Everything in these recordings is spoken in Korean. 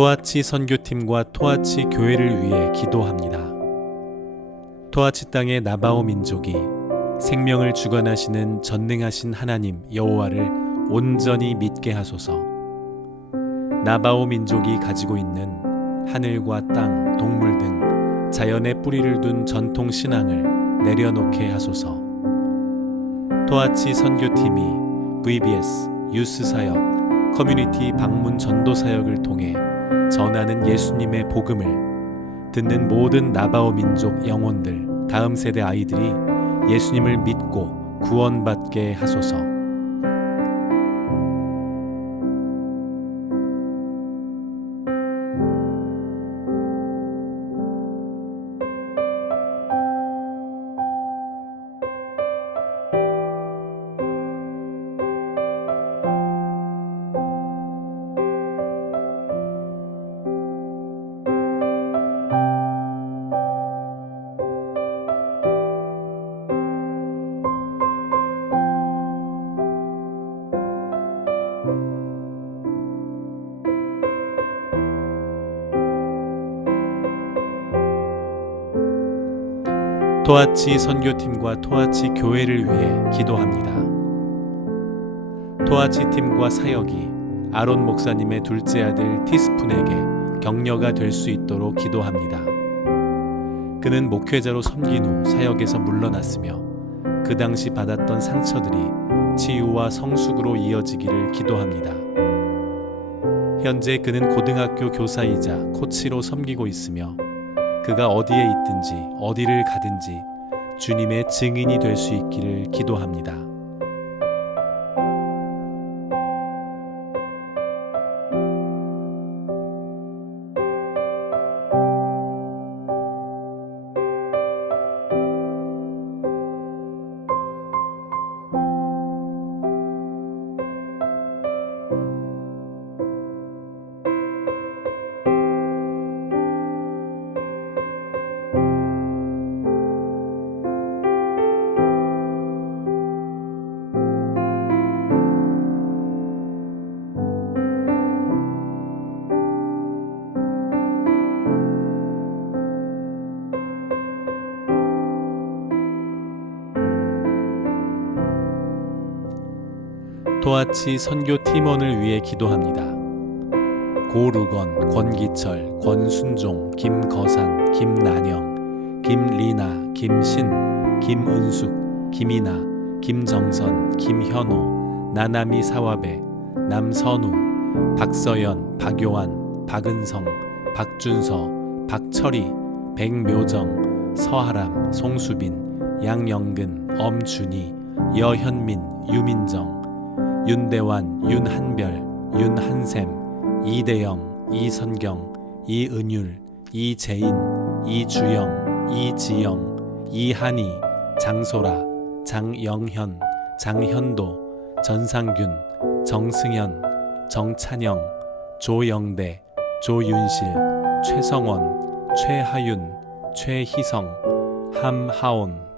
토아치 선교팀과 토아치 교회를 위해 기도합니다. 토아치 땅의 나바오 민족이 생명을 주관하시는 전능하신 하나님 여호와를 온전히 믿게 하소서. 나바오 민족이 가지고 있는 하늘과 땅, 동물 등 자연에 뿌리를 둔 전통 신앙을 내려놓게 하소서. 토아치 선교팀이 VBS, 유스 사역, 커뮤니티 방문 전도 사역을 통해 전하는 예수님의 복음을 듣는 모든 나바오 민족 영혼들, 다음 세대 아이들이 예수님을 믿고 구원받게 하소서. 토아치 선교팀과 토아치 교회를 위해 기도합니다. 토아치 팀과 사역이 아론 목사님의 둘째 아들 티스푼에게 격려가 될 수 있도록 기도합니다. 그는 목회자로 섬긴 후 사역에서 물러났으며 그 당시 받았던 상처들이 치유와 성숙으로 이어지기를 기도합니다. 현재 그는 고등학교 교사이자 코치로 섬기고 있으며 그가 어디에 있든지 어디를 가든지 주님의 증인이 될 수 있기를 기도합니다. 토아치 선교 팀원을 위해 기도합니다. 고루건, 권기철, 권순종, 김거산, 김난영, 김리나, 김신, 김은숙, 김이나, 김정선, 김현호, 나나미 사와베, 남선우, 박서연, 박요한, 박은성, 박준서, 박철희, 백묘정, 서하람, 송수빈, 양영근, 엄준희, 여현민, 유민정, 윤대환, 윤한별, 윤한샘, 이대영, 이선경, 이은율, 이재인, 이주영, 이지영, 이한희, 장소라, 장영현, 장현도, 전상균, 정승현, 정찬영, 조영대, 조윤실, 최성원, 최하윤, 최희성, 함하온.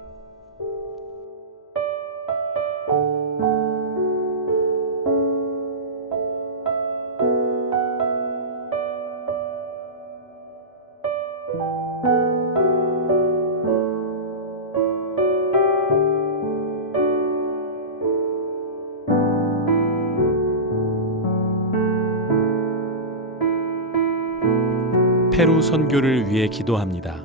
페루 선교를 위해 기도합니다.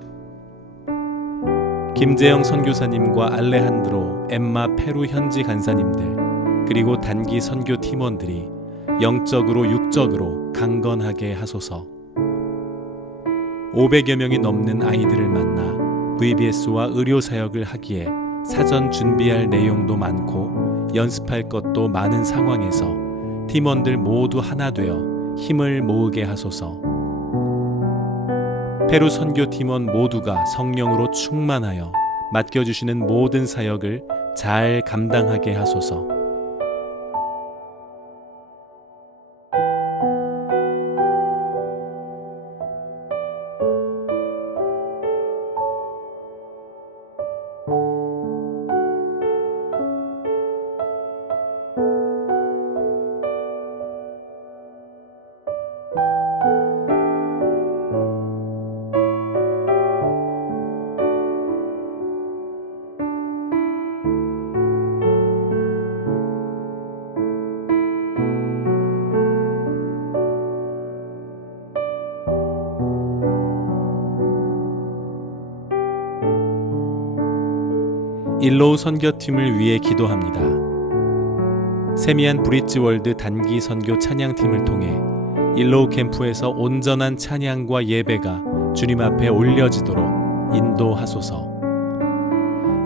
김재영 선교사님과 알레한드로, 엠마 페루 현지 간사님들, 그리고 단기 선교 팀원들이 영적으로 육적으로 강건하게 하소서. 500여 명이 넘는 아이들을 만나 VBS와 의료 사역을 하기에 사전 준비할 내용도 많고 연습할 것도 많은 상황에서 팀원들 모두 하나 되어 힘을 모으게 하소서. 페루 선교 팀원 모두가 성령으로 충만하여 맡겨주시는 모든 사역을 잘 감당하게 하소서. 일로우 선교팀을 위해 기도합니다. 세미한 브릿지월드 단기 선교 찬양팀을 통해 일로우 캠프에서 온전한 찬양과 예배가 주님 앞에 올려지도록 인도하소서.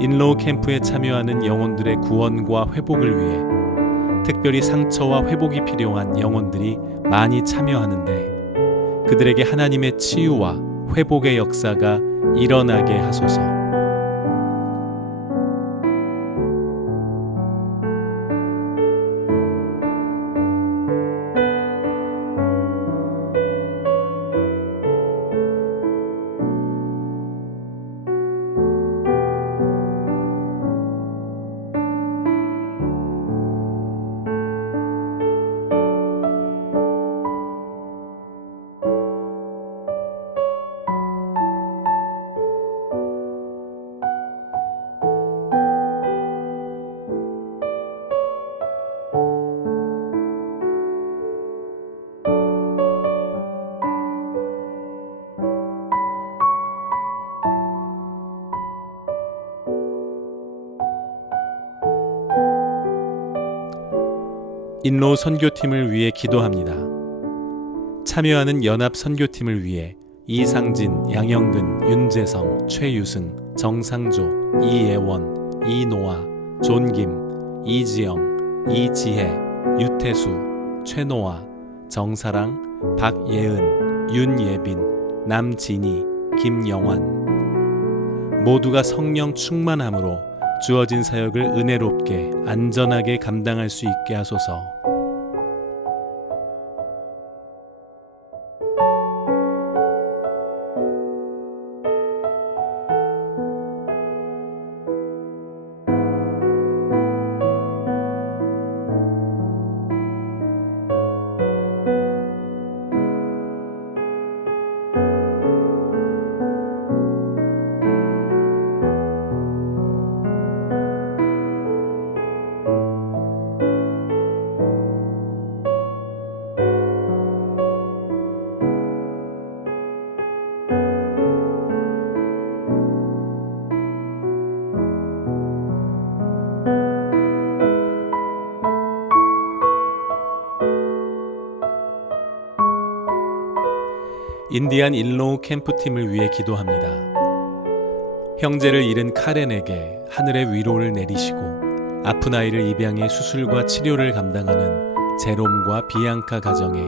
일로우 캠프에 참여하는 영혼들의 구원과 회복을 위해 특별히 상처와 회복이 필요한 영혼들이 많이 참여하는데 그들에게 하나님의 치유와 회복의 역사가 일어나게 하소서. 인로우 선교팀을 위해 기도합니다. 참여하는 연합 선교팀을 위해 이상진, 양영근, 윤재성, 최유승, 정상조, 이예원, 이노아, 존김, 이지영, 이지혜, 유태수, 최노아, 정사랑, 박예은, 윤예빈, 남진희, 김영환 모두가 성령 충만함으로 주어진 사역을 은혜롭게 안전하게 감당할 수 있게 하소서. 인디안 일로우 캠프팀을 위해 기도합니다. 형제를 잃은 카렌에게 하늘의 위로를 내리시고 아픈 아이를 입양해 수술과 치료를 감당하는 제롬과 비앙카 가정에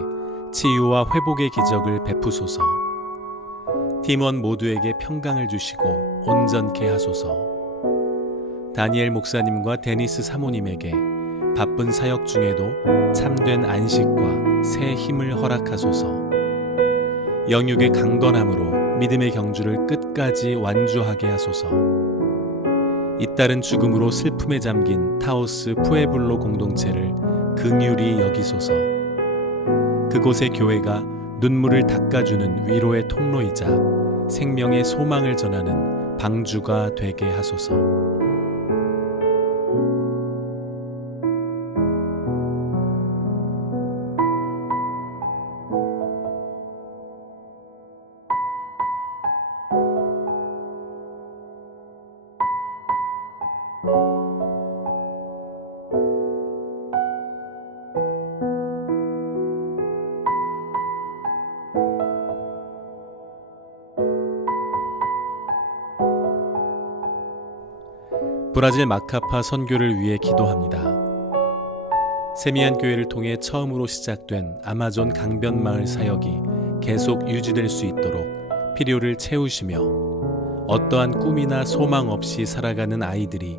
치유와 회복의 기적을 베푸소서. 팀원 모두에게 평강을 주시고 온전케 하소서. 다니엘 목사님과 데니스 사모님에게 바쁜 사역 중에도 참된 안식과 새 힘을 허락하소서. 영육의 강건함으로 믿음의 경주를 끝까지 완주하게 하소서. 잇따른 죽음으로 슬픔에 잠긴 타오스 푸에블로 공동체를 긍휼히 여기소서. 그곳의 교회가 눈물을 닦아주는 위로의 통로이자 생명의 소망을 전하는 방주가 되게 하소서. 브라질 마카파 선교를 위해 기도합니다. 세미한 교회를 통해 처음으로 시작된 아마존 강변 마을 사역이 계속 유지될 수 있도록 필요를 채우시며 어떠한 꿈이나 소망 없이 살아가는 아이들이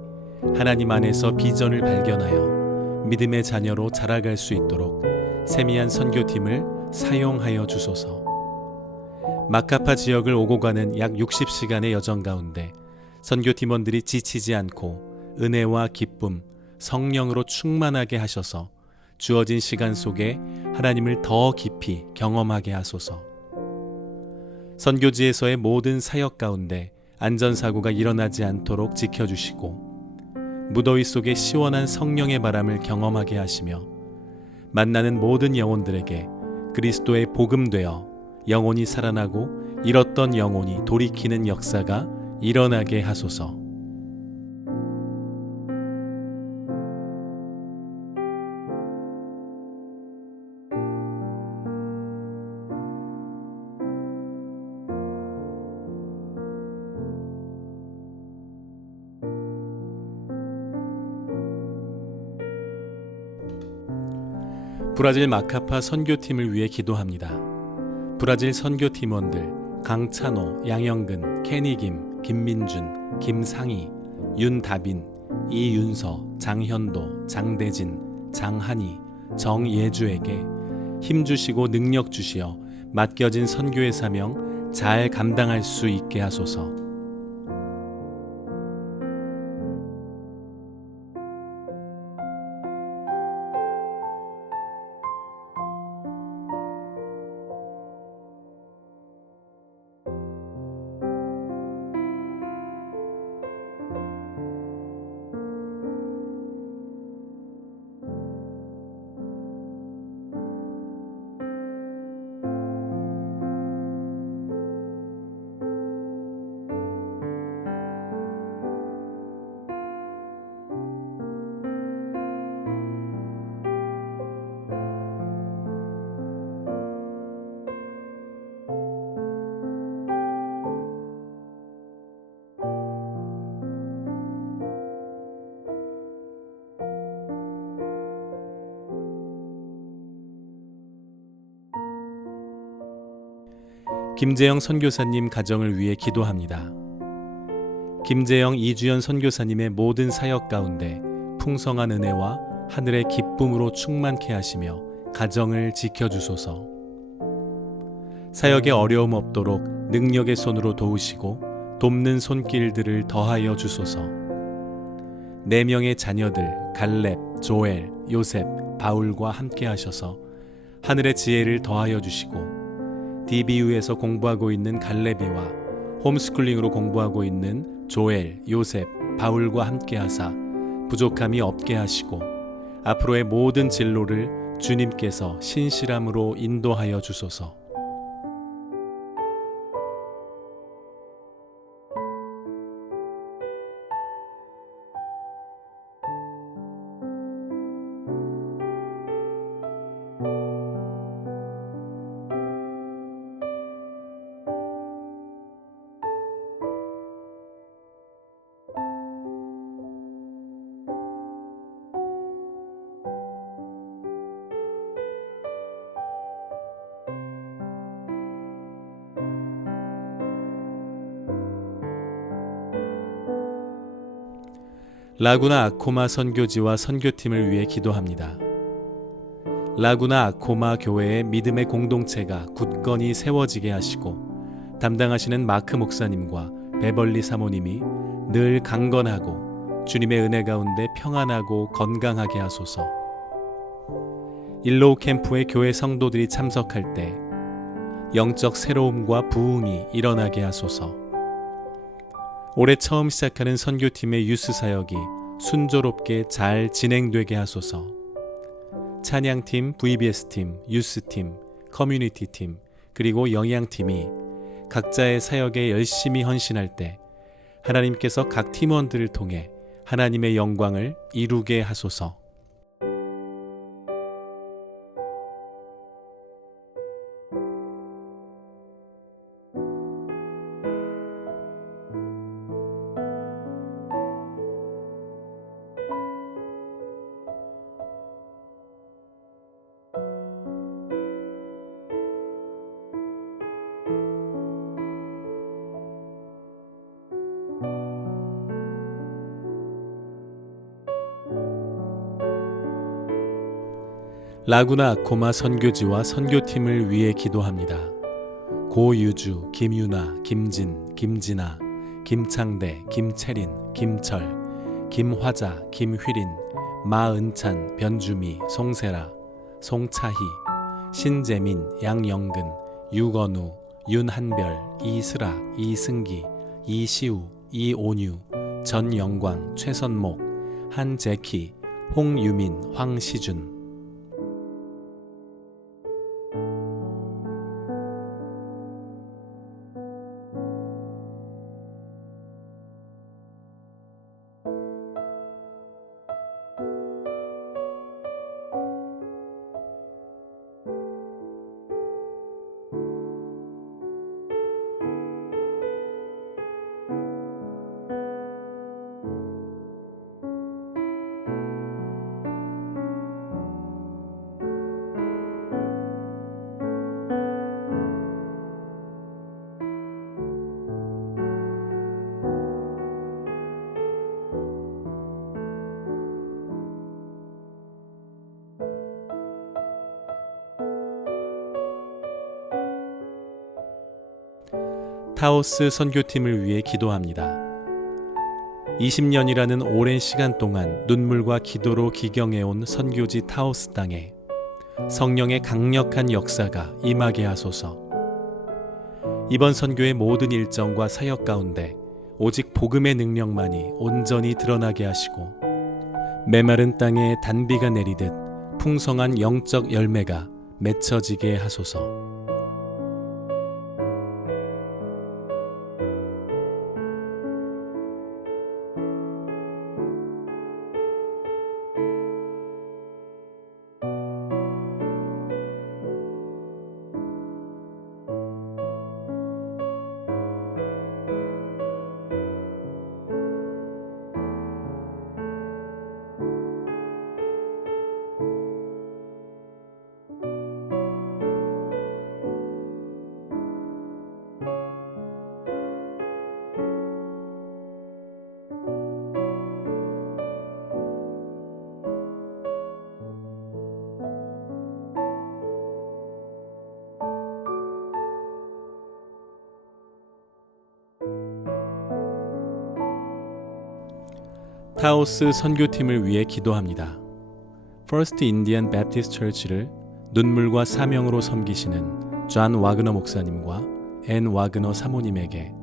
하나님 안에서 비전을 발견하여 믿음의 자녀로 자라갈 수 있도록 세미한 선교팀을 사용하여 주소서. 마카파 지역을 오고 가는 약 60시간의 여정 가운데 선교팀원들이 지치지 않고 은혜와 기쁨, 성령으로 충만하게 하셔서 주어진 시간 속에 하나님을 더 깊이 경험하게 하소서. 선교지에서의 모든 사역 가운데 안전사고가 일어나지 않도록 지켜주시고 무더위 속에 시원한 성령의 바람을 경험하게 하시며 만나는 모든 영혼들에게 그리스도의 복음되어 영혼이 살아나고 잃었던 영혼이 돌이키는 역사가 일어나게 하소서. 브라질 마카파 선교팀을 위해 기도합니다. 브라질 선교팀원들 강찬호, 양영근, 케니김, 김민준, 김상희, 윤다빈, 이윤서, 장현도, 장대진, 장한희, 정예주에게 힘주시고 능력 주시어 맡겨진 선교의 사명 잘 감당할 수 있게 하소서. 김재영 선교사님 가정을 위해 기도합니다. 김재영, 이주연 선교사님의 모든 사역 가운데 풍성한 은혜와 하늘의 기쁨으로 충만케 하시며 가정을 지켜주소서. 사역에 어려움 없도록 능력의 손으로 도우시고 돕는 손길들을 더하여 주소서. 4명의 자녀들 갈렙, 조엘, 요셉, 바울과 함께 하셔서 하늘의 지혜를 더하여 주시고 DBU에서 공부하고 있는 갈렙이와 홈스쿨링으로 공부하고 있는 조엘, 요셉, 바울과 함께 하사 부족함이 없게 하시고 앞으로의 모든 진로를 주님께서 신실함으로 인도하여 주소서. 라구나 아코마 선교지와 선교팀을 위해 기도합니다. 라구나 아코마 교회의 믿음의 공동체가 굳건히 세워지게 하시고 담당하시는 마크 목사님과 베벌리 사모님이 늘 강건하고 주님의 은혜 가운데 평안하고 건강하게 하소서. 일로우 캠프의 교회 성도들이 참석할 때 영적 새로움과 부흥이 일어나게 하소서. 올해 처음 시작하는 선교팀의 유스 사역이 순조롭게 잘 진행되게 하소서. 찬양팀, VBS팀, 유스팀, 커뮤니티팀, 그리고 영양팀이 각자의 사역에 열심히 헌신할 때 하나님께서 각 팀원들을 통해 하나님의 영광을 이루게 하소서. 라구나 아코마 선교지와 선교팀을 위해 기도합니다. 고유주, 김유나, 김진, 김진아, 김창대, 김채린, 김철, 김화자, 김휘린, 마은찬, 변주미, 송세라, 송차희, 신재민, 양영근, 유건우, 윤한별, 이슬아, 이승기, 이시우, 이온유, 전영광, 최선목, 한재키, 홍유민, 황시준. 타오스 선교팀을 위해 기도합니다. 20년이라는 오랜 시간 동안 눈물과 기도로 기경해온 선교지 타오스 땅에 성령의 강력한 역사가 임하게 하소서. 이번 선교의 모든 일정과 사역 가운데 오직 복음의 능력만이 온전히 드러나게 하시고 메마른 땅에 단비가 내리듯 풍성한 영적 열매가 맺혀지게 하소서. 타오스 선교팀을 위해 기도합니다. First Indian Baptist Church를 눈물과 사명으로 섬기시는 존 와그너 목사님과 앤 와그너 사모님에게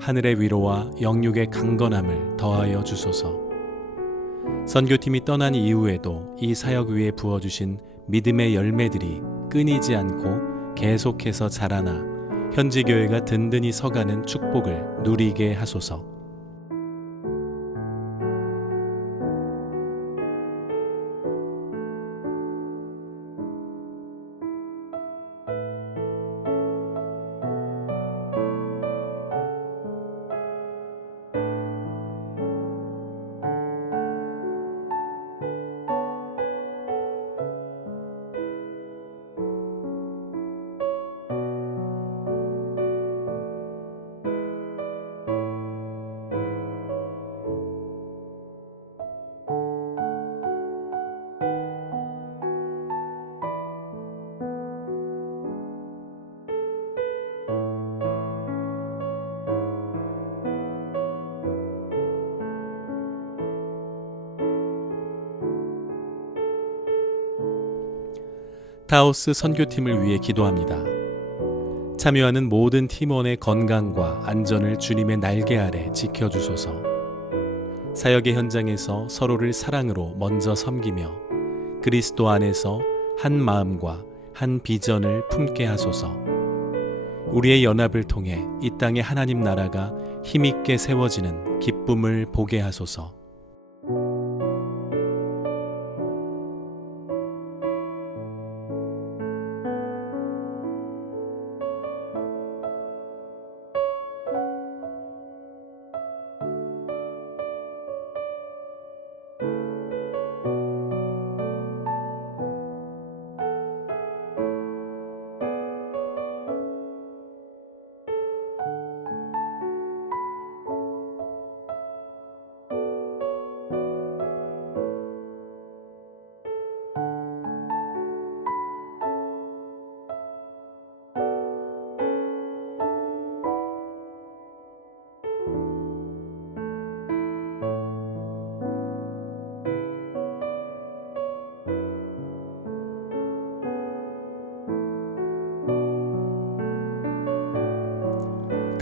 하늘의 위로와 영육의 강건함을 더하여 주소서. 선교팀이 떠난 이후에도 이 사역 위에 부어주신 믿음의 열매들이 끊이지 않고 계속해서 자라나 현지 교회가 든든히 서가는 축복을 누리게 하소서. 타오스 선교팀을 위해 기도합니다. 참여하는 모든 팀원의 건강과 안전을 주님의 날개 아래 지켜주소서. 사역의 현장에서 서로를 사랑으로 먼저 섬기며 그리스도 안에서 한 마음과 한 비전을 품게 하소서. 우리의 연합을 통해 이 땅의 하나님 나라가 힘있게 세워지는 기쁨을 보게 하소서.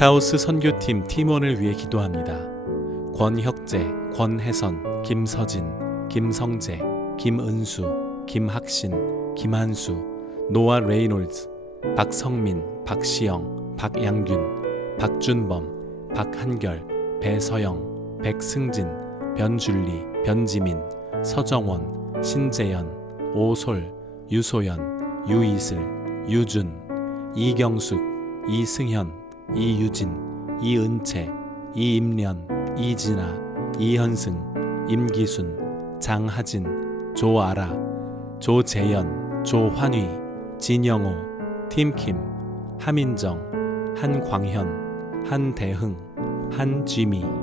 타오스 선교팀 팀원을 위해 기도합니다. 권혁재, 권혜선, 김서진, 김성재, 김은수, 김학신, 김한수, 노아 레이놀즈, 박성민, 박시영, 박양균, 박준범, 박한결, 배서영, 백승진, 변준리, 변지민, 서정원, 신재현, 오솔, 유소연, 유이슬, 유준, 이경숙, 이승현, 이유진, 이은채, 이임련, 이진아, 이현승, 임기순, 장하진, 조아라, 조재현, 조환휘, 진영호, 팀킴, 하민정, 한광현, 한대흥, 한쥐미.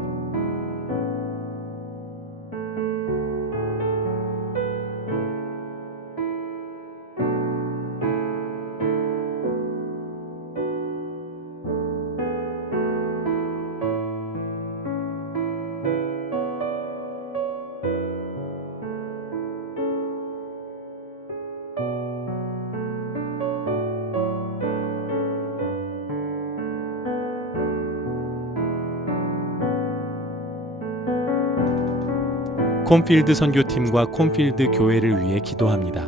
콘필드 선교팀과 콘필드 교회를 위해 기도합니다.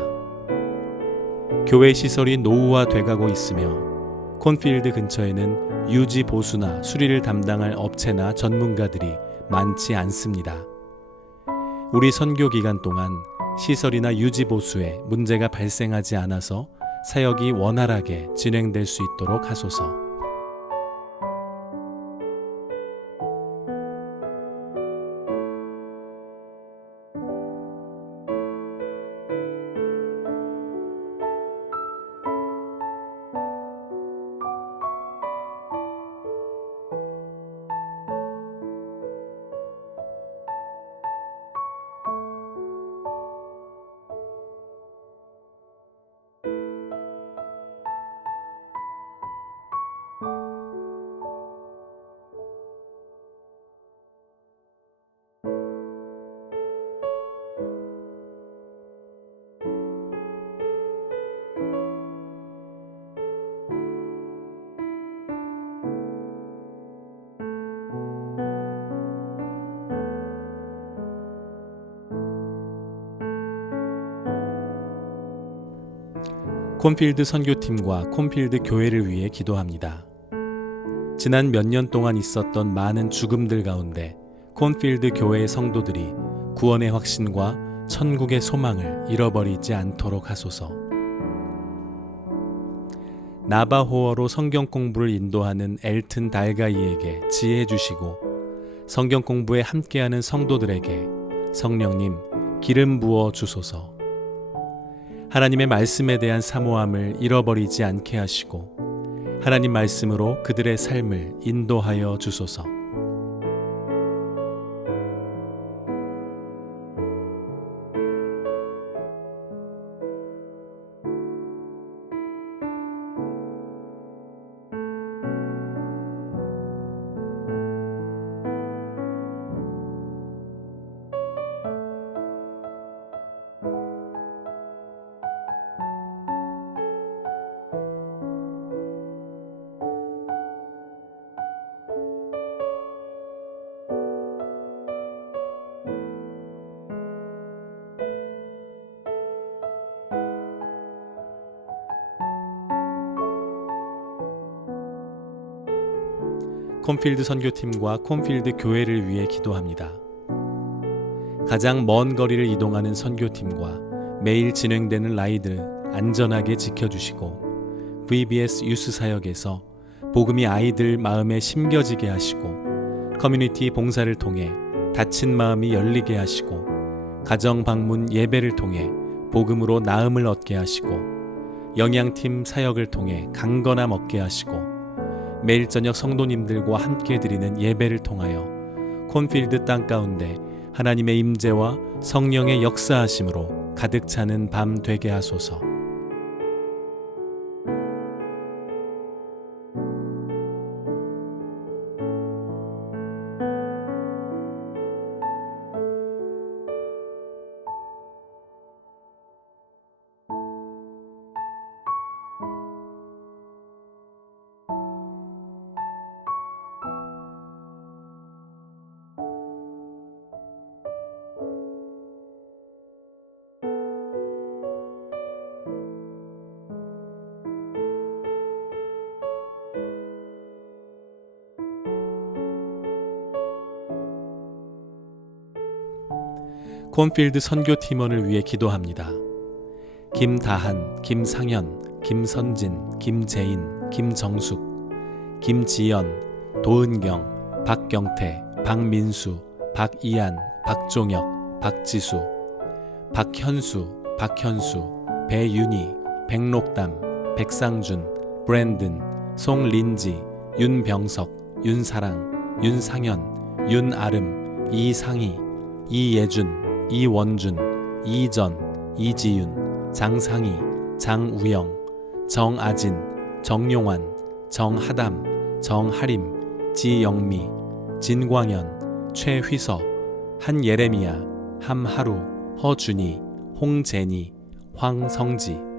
교회 시설이 노후화돼가고 있으며 콘필드 근처에는 유지 보수나 수리를 담당할 업체나 전문가들이 많지 않습니다. 우리 선교 기간 동안 시설이나 유지 보수에 문제가 발생하지 않아서 사역이 원활하게 진행될 수 있도록 하소서. 콘필드 선교팀과 콘필드 교회를 위해 기도합니다. 지난 몇 년 동안 있었던 많은 죽음들 가운데 콘필드 교회의 성도들이 구원의 확신과 천국의 소망을 잃어버리지 않도록 하소서. 나바호어로 성경 공부를 인도하는 엘튼 달가이에게 지혜 주시고 성경 공부에 함께하는 성도들에게 성령님 기름 부어 주소서. 하나님의 말씀에 대한 사모함을 잃어버리지 않게 하시고 하나님 말씀으로 그들의 삶을 인도하여 주소서. 콘필드 선교팀과 콘필드 교회를 위해 기도합니다. 가장 먼 거리를 이동하는 선교팀과 매일 진행되는 라이드를 안전하게 지켜주시고 VBS 유스 사역에서 복음이 아이들 마음에 심겨지게 하시고 커뮤니티 봉사를 통해 닫힌 마음이 열리게 하시고 가정 방문 예배를 통해 복음으로 나음을 얻게 하시고 영양팀 사역을 통해 강건함 얻게 하시고 매일 저녁 성도님들과 함께 드리는 예배를 통하여 콘필드 땅 가운데 하나님의 임재와 성령의 역사하심으로 가득 차는 밤 되게 하소서. 콘필드 선교팀원을 위해 기도합니다. 김다한, 김상현, 김선진, 김재인, 김정숙, 김지연, 도은경, 박경태, 박민수, 박이안, 박종혁, 박지수, 박현수, 배윤희, 백록담, 백상준, 브랜든, 송린지, 윤병석, 윤사랑, 윤상현, 윤아름, 이상희, 이예준, 이원준, 이전, 이지윤, 장상희, 장우영, 정아진, 정용환, 정하담, 정하림, 지영미, 진광현, 최휘서, 한예레미야, 함하루, 허준희, 홍재니, 황성지.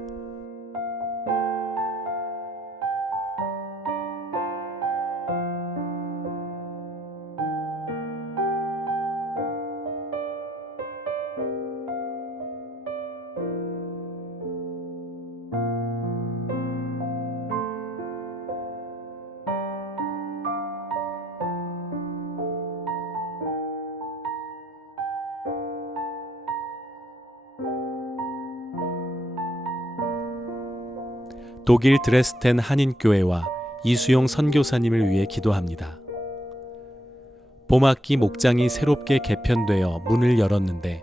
독일 드레스덴 한인교회와 이수용 선교사님을 위해 기도합니다. 봄학기 목장이 새롭게 개편되어 문을 열었는데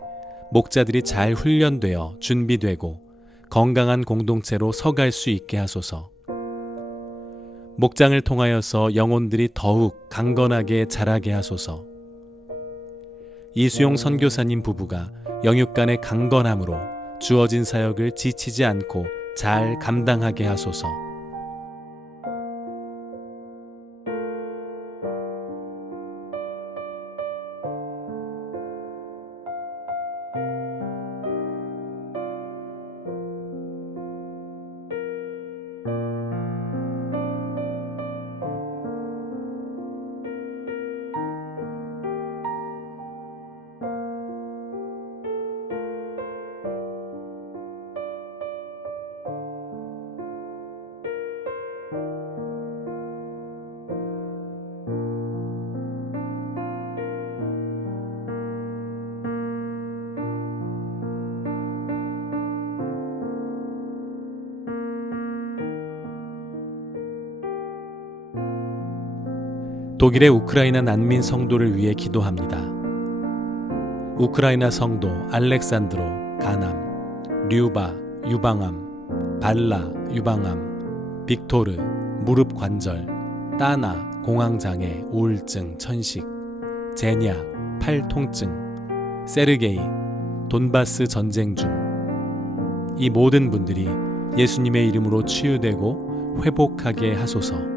목자들이 잘 훈련되어 준비되고 건강한 공동체로 서갈 수 있게 하소서. 목장을 통하여서 영혼들이 더욱 강건하게 자라게 하소서. 이수용 선교사님 부부가 영육간의 강건함으로 주어진 사역을 지치지 않고 잘 감당하게 하소서. 독일의 우크라이나 난민 성도를 위해 기도합니다. 우크라이나 성도 알렉산드로 가남, 류바 유방암, 발라 유방암, 빅토르 무릎 관절, 따나 공황장애 우울증 천식, 제냐 팔 통증, 세르게이 돈바스 전쟁 중 이 모든 분들이 예수님의 이름으로 치유되고 회복하게 하소서.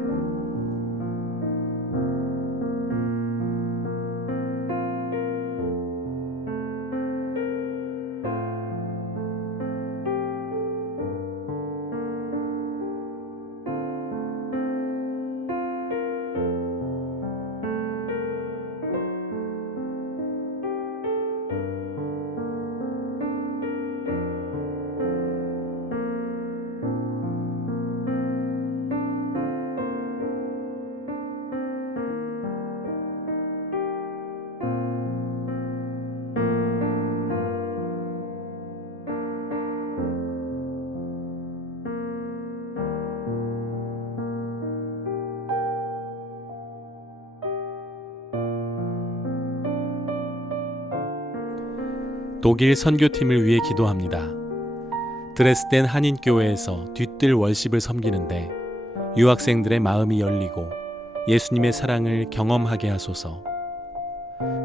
독일 선교팀을 위해 기도합니다. 드레스덴 한인교회에서 뒤뜰 월십을 섬기는데 유학생들의 마음이 열리고 예수님의 사랑을 경험하게 하소서.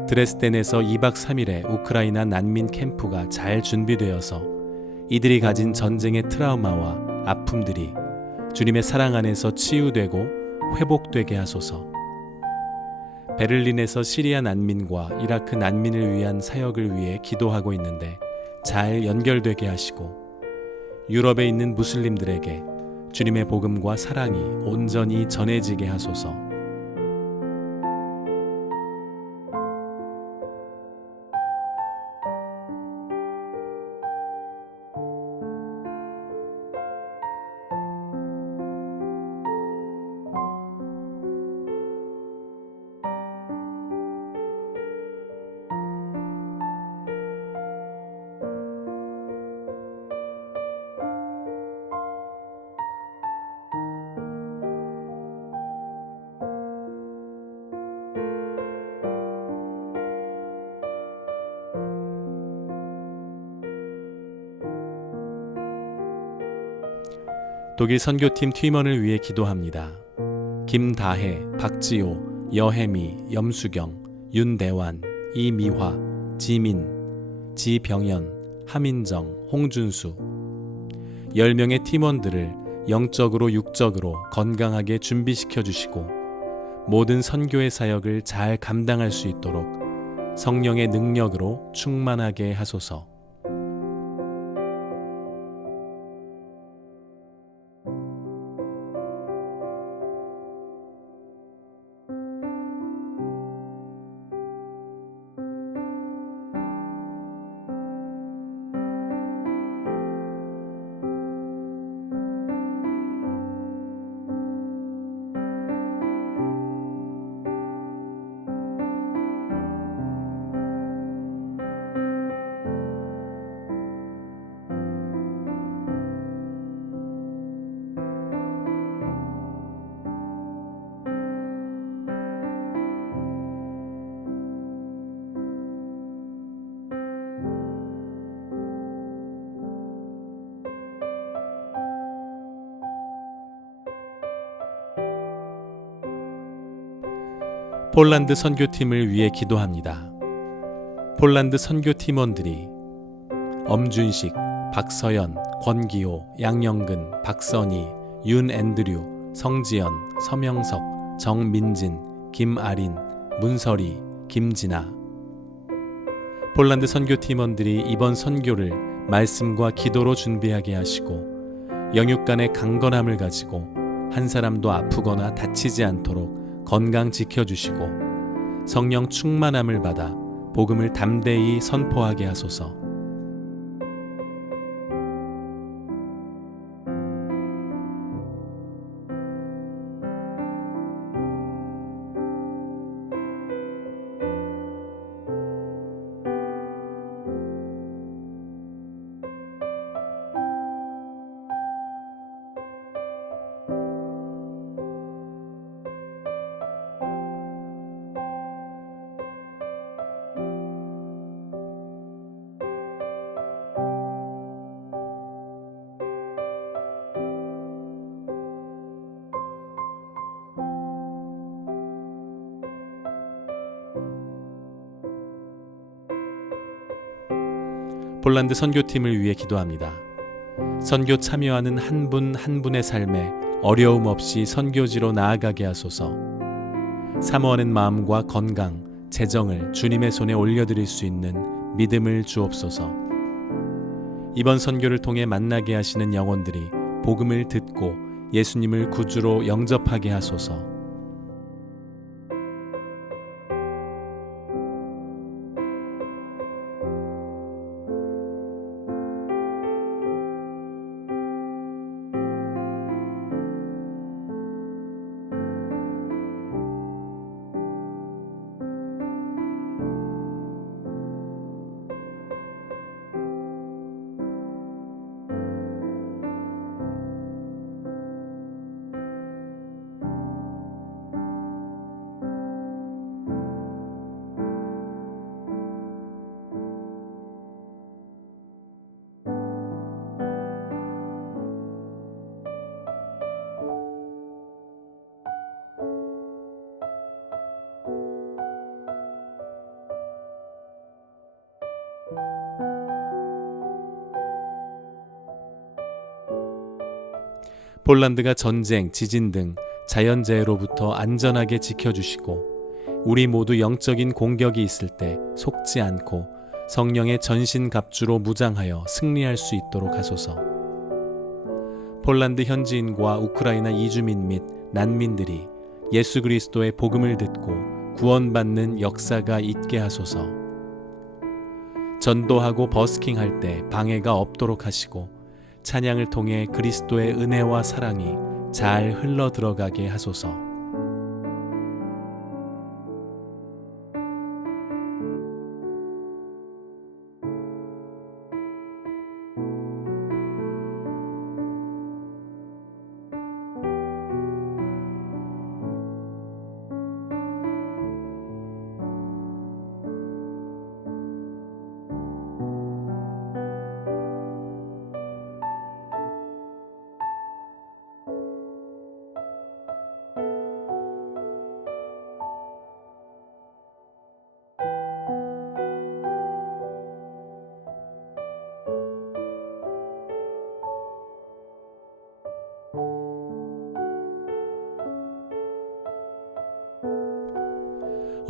드레스덴에서 2박 3일의 우크라이나 난민 캠프가 잘 준비되어서 이들이 가진 전쟁의 트라우마와 아픔들이 주님의 사랑 안에서 치유되고 회복되게 하소서. 베를린에서 시리아 난민과 이라크 난민을 위한 사역을 위해 기도하고 있는데 잘 연결되게 하시고 유럽에 있는 무슬림들에게 주님의 복음과 사랑이 온전히 전해지게 하소서. 독일 선교팀 팀원을 위해 기도합니다. 김다혜, 박지호, 여혜미, 염수경, 윤대환, 이미화, 지민, 지병현, 하민정, 홍준수 10명의 팀원들을 영적으로 육적으로 건강하게 준비시켜 주시고 모든 선교의 사역을 잘 감당할 수 있도록 성령의 능력으로 충만하게 하소서. 폴란드 선교팀을 위해 기도합니다. 폴란드 선교 팀원들이 엄준식, 박서연, 권기호, 양영근, 박선희, 윤앤드류, 성지연, 서명석, 정민진, 김아린, 문설이, 김진아. 폴란드 선교 팀원들이 이번 선교를 말씀과 기도로 준비하게 하시고 영육간의 강건함을 가지고 한 사람도 아프거나 다치지 않도록 건강 지켜주시고 성령 충만함을 받아 복음을 담대히 선포하게 하소서. 폴란드 선교팀을 위해 기도합니다. 선교 참여하는 한 분 한 분의 삶에 어려움 없이 선교지로 나아가게 하소서. 사모하는 마음과 건강, 재정을 주님의 손에 올려드릴 수 있는 믿음을 주옵소서. 이번 선교를 통해 만나게 하시는 영혼들이 복음을 듣고 예수님을 구주로 영접하게 하소서. 폴란드가 전쟁, 지진 등 자연재해로부터 안전하게 지켜주시고 우리 모두 영적인 공격이 있을 때 속지 않고 성령의 전신갑주로 무장하여 승리할 수 있도록 하소서. 폴란드 현지인과 우크라이나 이주민 및 난민들이 예수 그리스도의 복음을 듣고 구원받는 역사가 있게 하소서. 전도하고 버스킹할 때 방해가 없도록 하시고 찬양을 통해 그리스도의 은혜와 사랑이 잘 흘러 들어가게 하소서.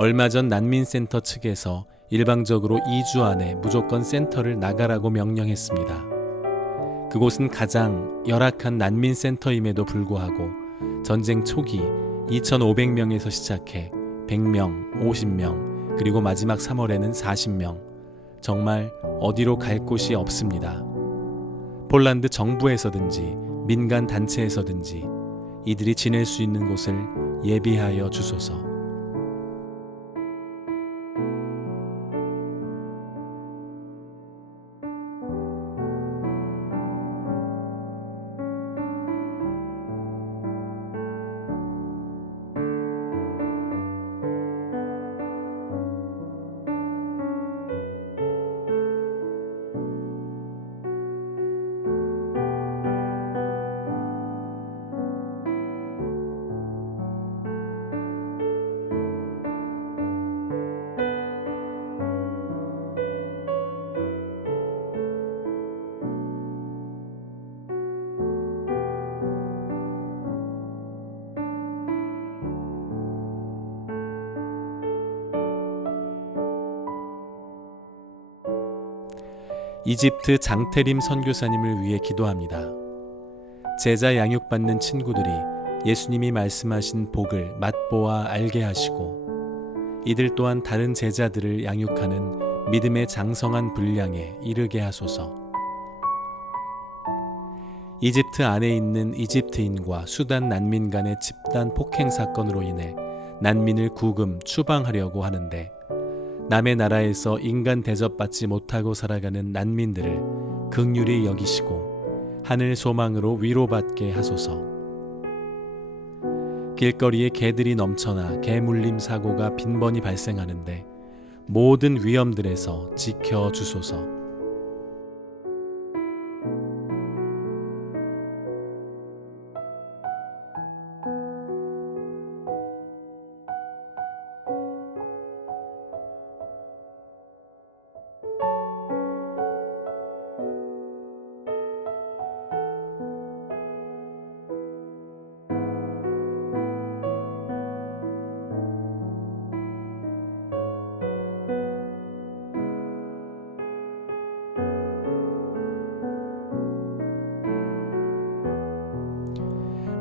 얼마 전 난민센터 측에서 일방적으로 2주 안에 무조건 센터를 나가라고 명령했습니다. 그곳은 가장 열악한 난민센터임에도 불구하고 전쟁 초기 2,500명에서 시작해 100명, 50명, 그리고 마지막 3월에는 40명. 정말 어디로 갈 곳이 없습니다. 폴란드 정부에서든지 민간 단체에서든지 이들이 지낼 수 있는 곳을 예비하여 주소서. 이집트 장태림 선교사님을 위해 기도합니다. 제자 양육받는 친구들이 예수님이 말씀하신 복을 맛보아 알게 하시고 이들 또한 다른 제자들을 양육하는 믿음의 장성한 분량에 이르게 하소서. 이집트 안에 있는 이집트인과 수단 난민 간의 집단 폭행 사건으로 인해 난민을 구금, 추방하려고 하는데 남의 나라에서 인간 대접받지 못하고 살아가는 난민들을 긍휼히 여기시고 하늘 소망으로 위로받게 하소서. 길거리에 개들이 넘쳐나 개 물림 사고가 빈번히 발생하는데 모든 위험들에서 지켜주소서.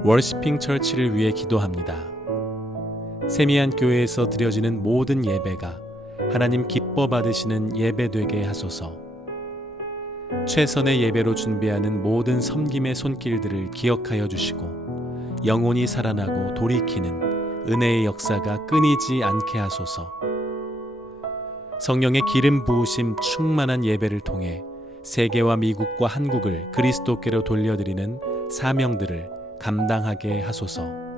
월시핑 처치를 위해 기도합니다. 세미한 교회에서 드려지는 모든 예배가 하나님 기뻐 받으시는 예배되게 하소서. 최선의 예배로 준비하는 모든 섬김의 손길들을 기억하여 주시고 영혼이 살아나고 돌이키는 은혜의 역사가 끊이지 않게 하소서. 성령의 기름 부으심 충만한 예배를 통해 세계와 미국과 한국을 그리스도께로 돌려드리는 사명들을 감당하게 하소서.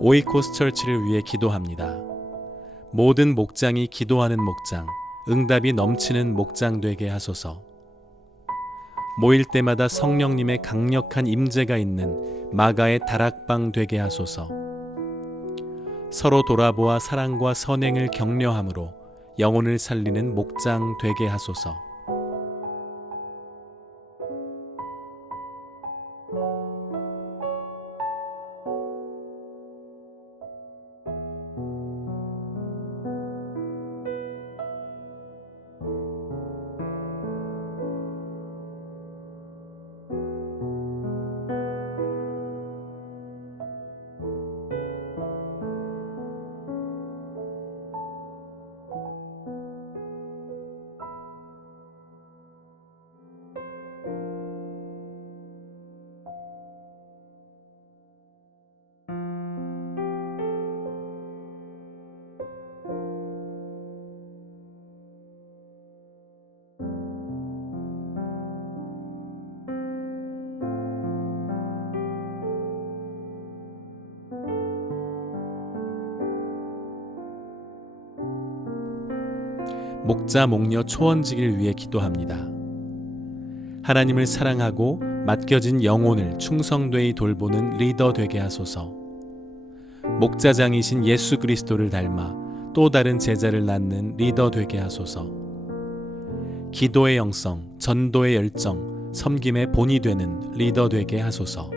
오이코스 처치를 위해 기도합니다. 모든 목장이 기도하는 목장, 응답이 넘치는 목장 되게 하소서. 모일 때마다 성령님의 강력한 임재가 있는 마가의 다락방 되게 하소서. 서로 돌아보아 사랑과 선행을 격려함으로 영혼을 살리는 목장 되게 하소서. 목자 목녀 초원지기를 위해 기도합니다. 하나님을 사랑하고 맡겨진 영혼을 충성되이 돌보는 리더 되게 하소서. 목자장이신 예수 그리스도를 닮아 또 다른 제자를 낳는 리더 되게 하소서. 기도의 영성, 전도의 열정, 섬김의 본이 되는 리더 되게 하소서.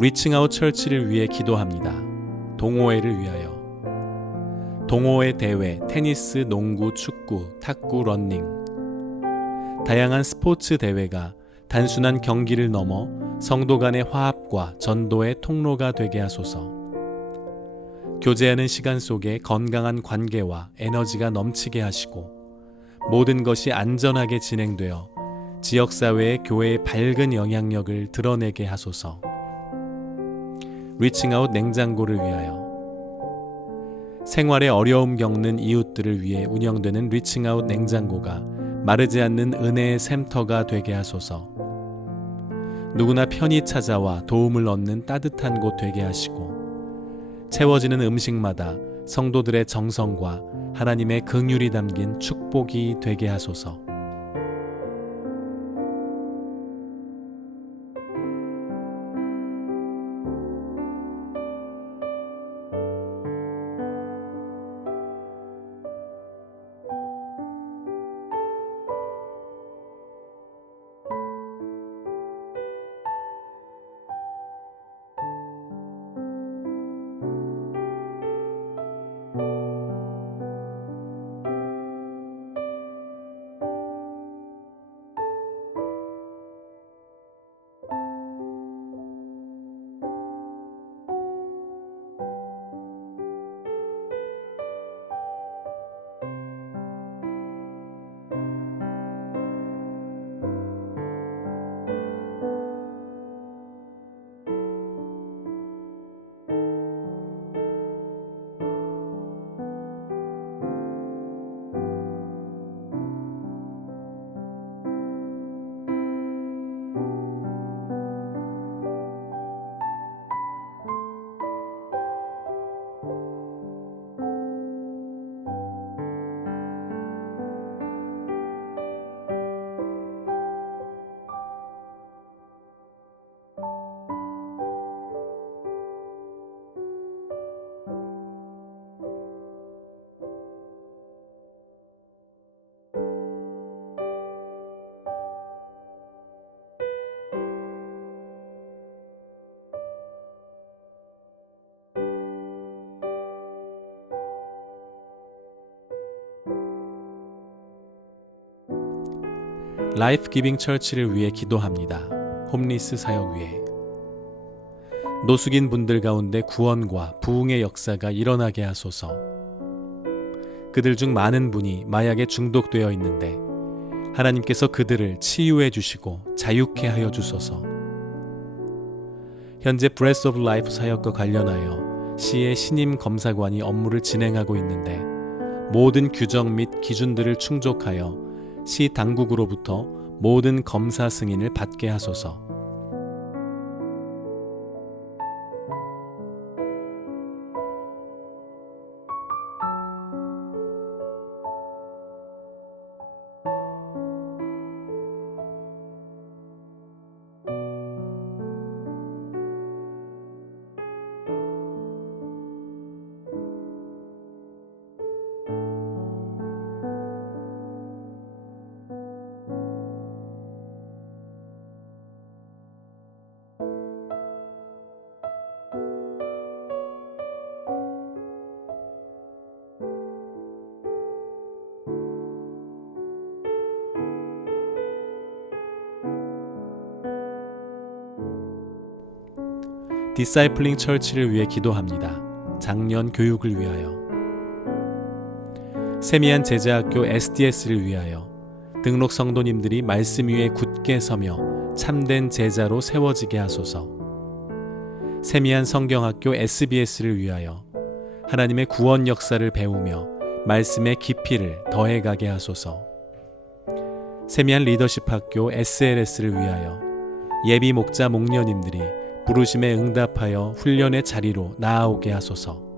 리칭아웃 철치를 위해 기도합니다. 동호회를 위하여. 동호회 대회, 테니스, 농구, 축구, 탁구, 러닝. 다양한 스포츠 대회가 단순한 경기를 넘어 성도 간의 화합과 전도의 통로가 되게 하소서. 교제하는 시간 속에 건강한 관계와 에너지가 넘치게 하시고 모든 것이 안전하게 진행되어 지역사회의 교회의 밝은 영향력을 드러내게 하소서. 리칭아웃 냉장고를 위하여. 생활에 어려움 겪는 이웃들을 위해 운영되는 리칭아웃 냉장고가 마르지 않는 은혜의 샘터가 되게 하소서. 누구나 편히 찾아와 도움을 얻는 따뜻한 곳 되게 하시고 채워지는 음식마다 성도들의 정성과 하나님의 긍휼이 담긴 축복이 되게 하소서. 라이프 기빙 철치를 위해 기도합니다. 홈리스 사역 위해. 노숙인 분들 가운데 구원과 부흥의 역사가 일어나게 하소서. 그들 중 많은 분이 마약에 중독되어 있는데 하나님께서 그들을 치유해 주시고 자유케 하여 주소서. 현재 브레스 오브 라이프 사역과 관련하여 시의 신임 검사관이 업무를 진행하고 있는데 모든 규정 및 기준들을 충족하여 시 당국으로부터 모든 검사 승인을 받게 하소서. 디사이플링 철치를 위해 기도합니다. 장년 교육을 위하여. 세미한 제자학교 SDS를 위하여 등록 성도님들이 말씀 위에 굳게 서며 참된 제자로 세워지게 하소서. 세미한 성경학교 SBS를 위하여 하나님의 구원 역사를 배우며 말씀의 깊이를 더해가게 하소서. 세미한 리더십 학교 SLS를 위하여 예비 목자 목녀님들이 부르심에 응답하여 훈련의 자리로 나아오게 하소서.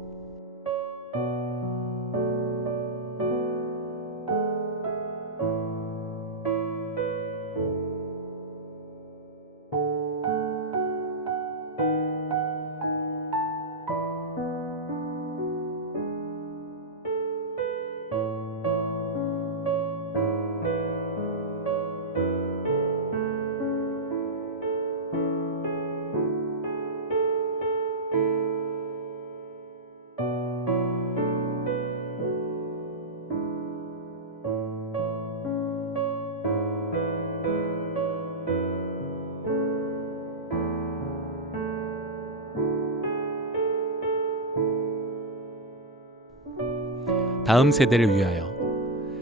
다음 세대를 위하여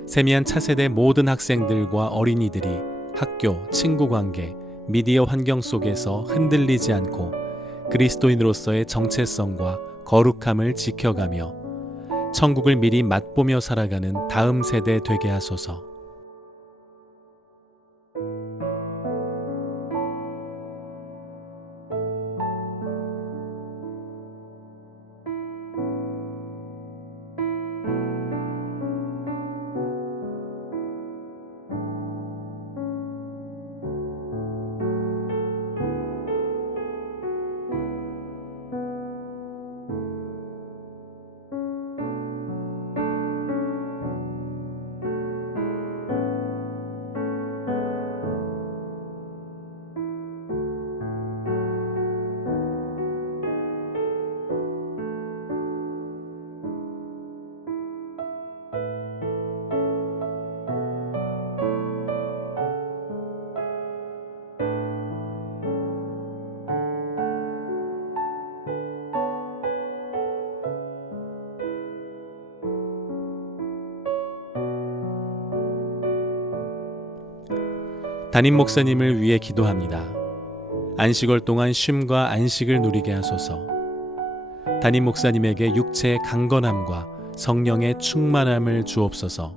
세미한 차세대 모든 학생들과 어린이들이 학교, 친구 관계, 미디어 환경 속에서 흔들리지 않고 그리스도인으로서의 정체성과 거룩함을 지켜가며 천국을 미리 맛보며 살아가는 다음 세대 되게 하소서. 담임 목사님을 위해 기도합니다. 안식월 동안 쉼과 안식을 누리게 하소서. 담임 목사님에게 육체의 강건함과 성령의 충만함을 주옵소서.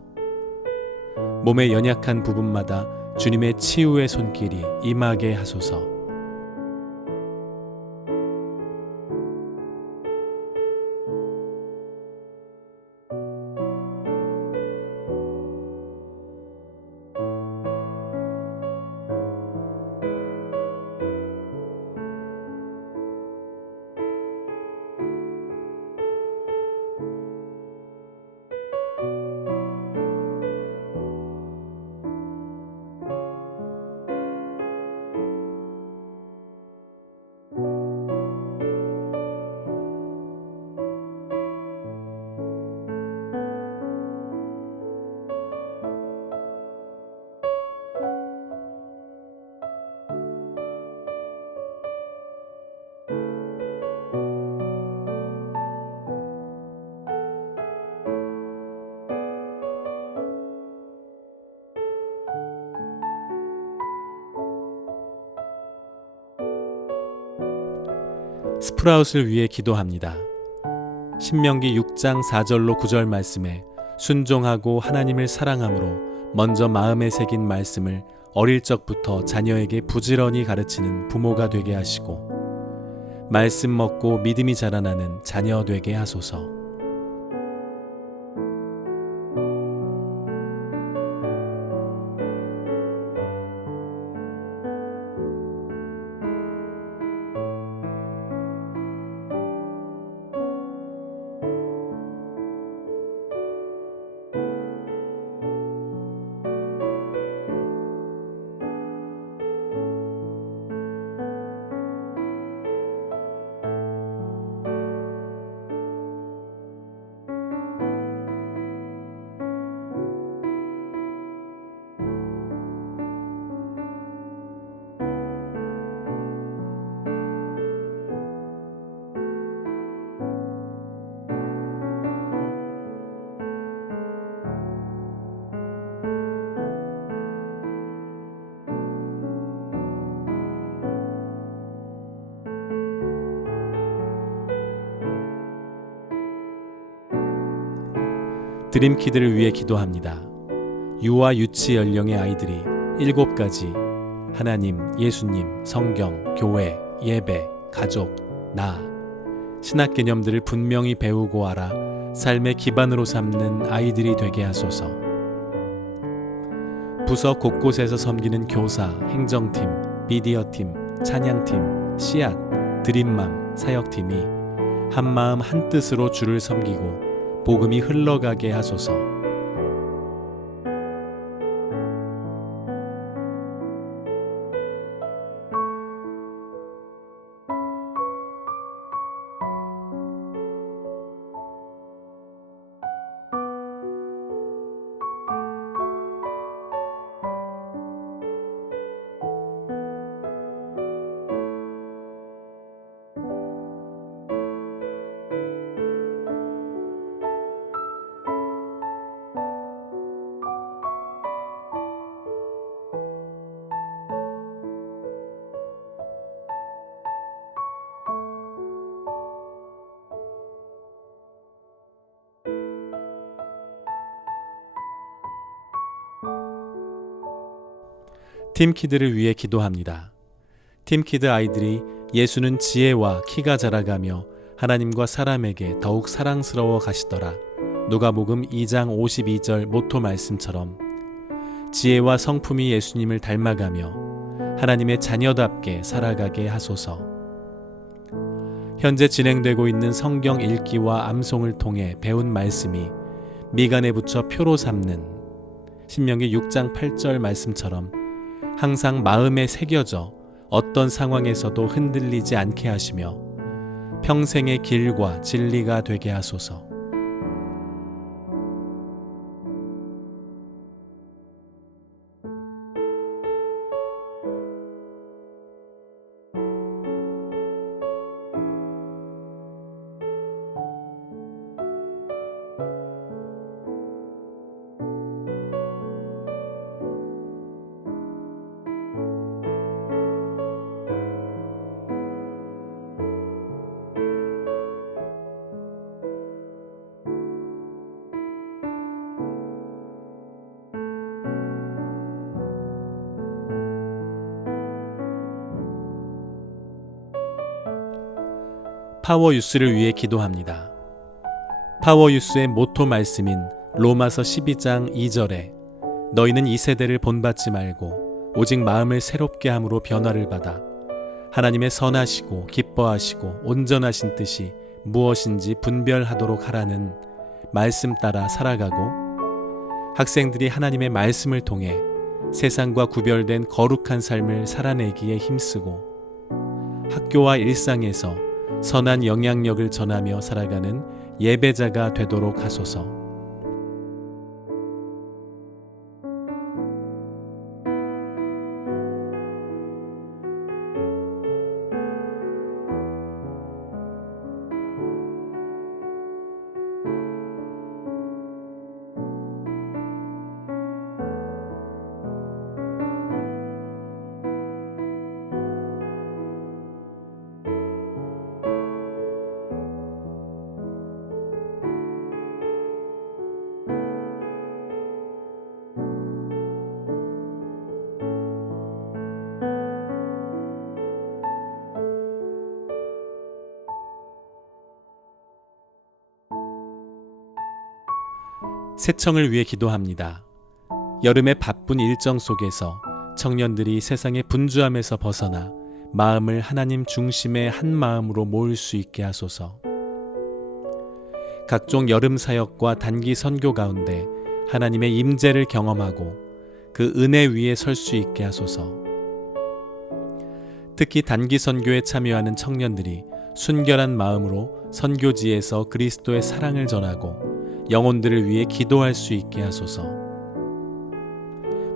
몸의 연약한 부분마다 주님의 치유의 손길이 임하게 하소서. 스프라웃을 위해 기도합니다. 신명기 6장 4절로 9절 말씀에 순종하고 하나님을 사랑함으로 먼저 마음에 새긴 말씀을 어릴 적부터 자녀에게 부지런히 가르치는 부모가 되게 하시고 말씀 먹고 믿음이 자라나는 자녀 되게 하소서. 드림키드를 위해 기도합니다. 유아 유치 연령의 아이들이 7가지 하나님, 예수님, 성경, 교회, 예배, 가족, 나 신학 개념들을 분명히 배우고 알아 삶의 기반으로 삼는 아이들이 되게 하소서. 부서 곳곳에서 섬기는 교사, 행정팀, 미디어팀, 찬양팀, 씨앗, 드림맘, 사역팀이 한마음 한뜻으로 주를 섬기고 복음이 흘러가게 하소서. 팀키드를 위해 기도합니다. 팀키드 아이들이 예수는 지혜와 키가 자라가며 하나님과 사람에게 더욱 사랑스러워 가시더라. 누가복음 2장 52절 모토 말씀처럼 지혜와 성품이 예수님을 닮아가며 하나님의 자녀답게 살아가게 하소서. 현재 진행되고 있는 성경 읽기와 암송을 통해 배운 말씀이 미간에 붙여 표로 삼는 신명기 6장 8절 말씀처럼 항상 마음에 새겨져 어떤 상황에서도 흔들리지 않게 하시며 평생의 길과 진리가 되게 하소서. 파워유스를 위해 기도합니다. 파워유스의 모토 말씀인 로마서 12장 2절에 너희는 이 세대를 본받지 말고 오직 마음을 새롭게 함으로 변화를 받아 하나님의 선하시고 기뻐하시고 온전하신 뜻이 무엇인지 분별하도록 하라는 말씀 따라 살아가고 학생들이 하나님의 말씀을 통해 세상과 구별된 거룩한 삶을 살아내기에 힘쓰고 학교와 일상에서 선한 영향력을 전하며 살아가는 예배자가 되도록 하소서. 새청을 위해 기도합니다. 여름의 바쁜 일정 속에서 청년들이 세상의 분주함에서 벗어나 마음을 하나님 중심의 한 마음으로 모을 수 있게 하소서. 각종 여름 사역과 단기 선교 가운데 하나님의 임재를 경험하고 그 은혜 위에 설 수 있게 하소서. 특히 단기 선교에 참여하는 청년들이 순결한 마음으로 선교지에서 그리스도의 사랑을 전하고 영혼들을 위해 기도할 수 있게 하소서.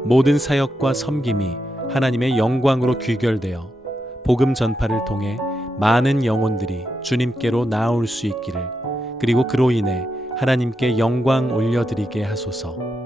모든 사역과 섬김이 하나님의 영광으로 귀결되어 복음 전파를 통해 많은 영혼들이 주님께로 나아올 수 있기를, 그리고 그로 인해 하나님께 영광 올려드리게 하소서.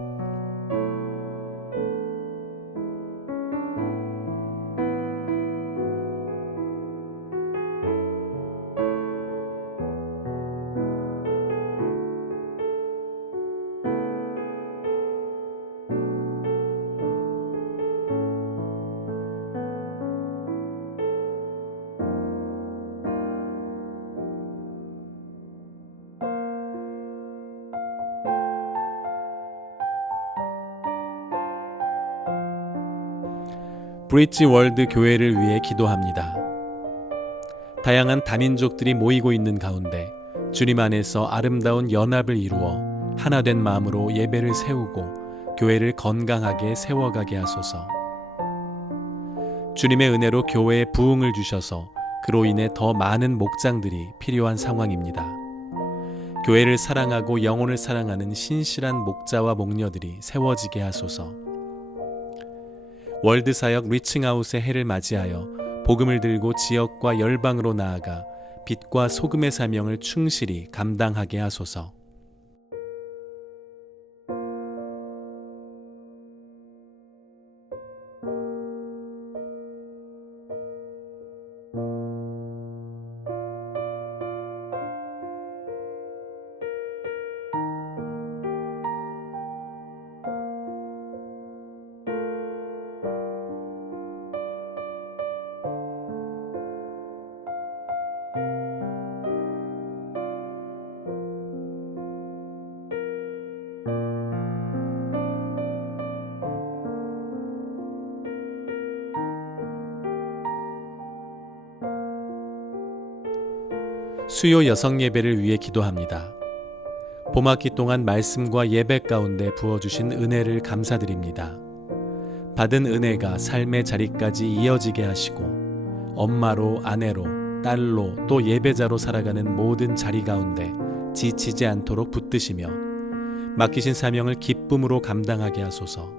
브릿지 월드 교회를 위해 기도합니다. 다양한 다민족들이 모이고 있는 가운데 주님 안에서 아름다운 연합을 이루어 하나된 마음으로 예배를 세우고 교회를 건강하게 세워가게 하소서. 주님의 은혜로 교회에 부흥을 주셔서 그로 인해 더 많은 목장들이 필요한 상황입니다. 교회를 사랑하고 영혼을 사랑하는 신실한 목자와 목녀들이 세워지게 하소서. 월드사역 리칭아웃의 해를 맞이하여 복음을 들고 지역과 열방으로 나아가 빛과 소금의 사명을 충실히 감당하게 하소서. 수요 여성 예배를 위해 기도합니다. 봄학기 동안 말씀과 예배 가운데 부어주신 은혜를 감사드립니다. 받은 은혜가 삶의 자리까지 이어지게 하시고 엄마로, 아내로, 딸로 또 예배자로 살아가는 모든 자리 가운데 지치지 않도록 붙드시며 맡기신 사명을 기쁨으로 감당하게 하소서.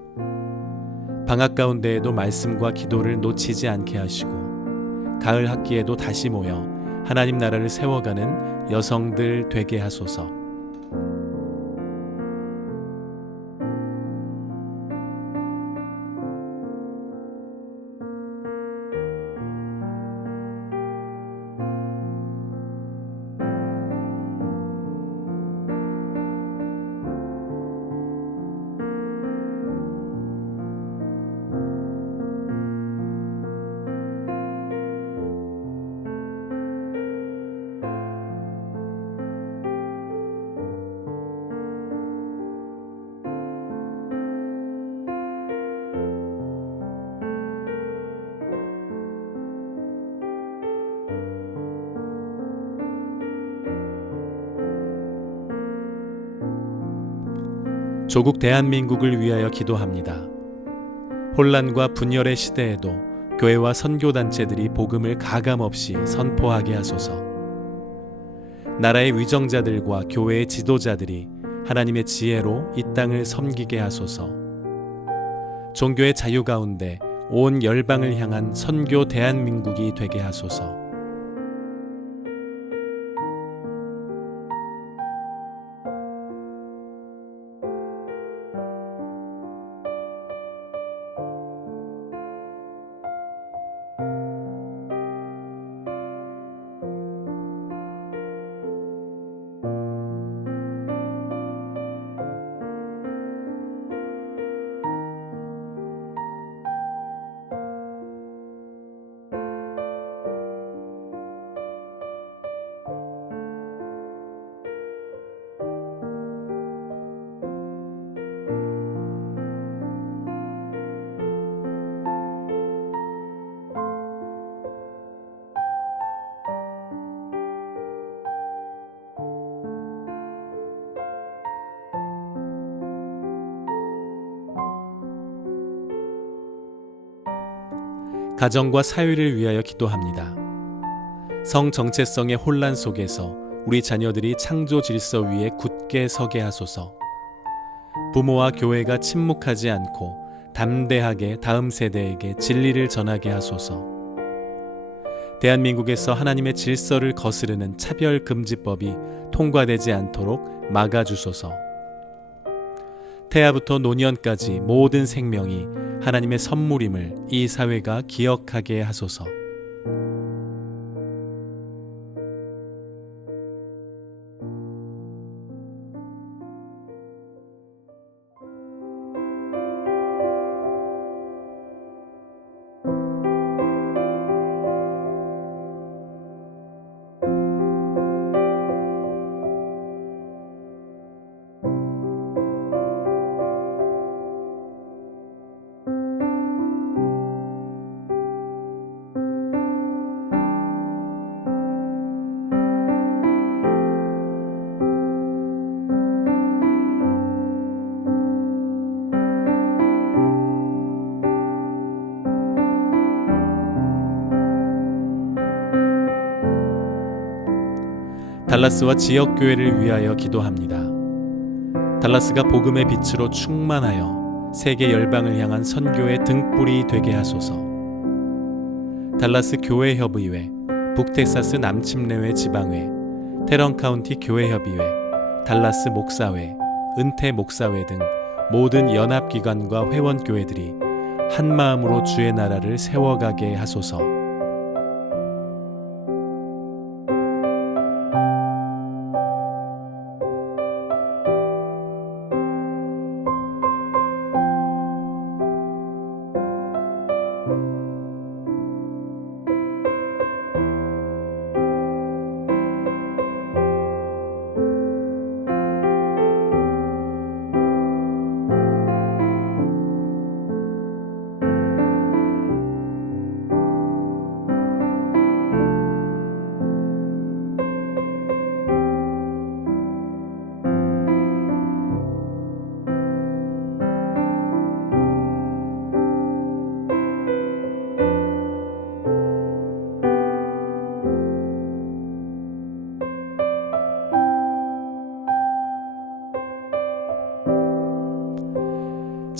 방학 가운데에도 말씀과 기도를 놓치지 않게 하시고 가을 학기에도 다시 모여 하나님 나라를 세워가는 여성들 되게 하소서. 조국 대한민국을 위하여 기도합니다. 혼란과 분열의 시대에도 교회와 선교단체들이 복음을 가감없이 선포하게 하소서. 나라의 위정자들과 교회의 지도자들이 하나님의 지혜로 이 땅을 섬기게 하소서. 종교의 자유 가운데 온 열방을 향한 선교 대한민국이 되게 하소서. 가정과 사회를 위하여 기도합니다. 성 정체성의 혼란 속에서 우리 자녀들이 창조 질서 위에 굳게 서게 하소서. 부모와 교회가 침묵하지 않고 담대하게 다음 세대에게 진리를 전하게 하소서. 대한민국에서 하나님의 질서를 거스르는 차별금지법이 통과되지 않도록 막아주소서. 태아부터 노년까지 모든 생명이 하나님의 선물임을 이 사회가 기억하게 하소서. 달라스와 지역교회를 위하여 기도합니다. 달라스가 복음의 빛으로 충만하여 세계 열방을 향한 선교의 등불이 되게 하소서. 달라스 교회협의회, 북텍사스 남침례회 지방회, 테런카운티 교회협의회, 달라스 목사회, 은퇴 목사회 등 모든 연합기관과 회원교회들이 한마음으로 주의 나라를 세워가게 하소서.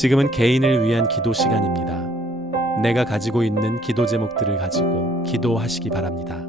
지금은 개인을 위한 기도 시간입니다. 내가 가지고 있는 기도 제목들을 가지고 기도하시기 바랍니다.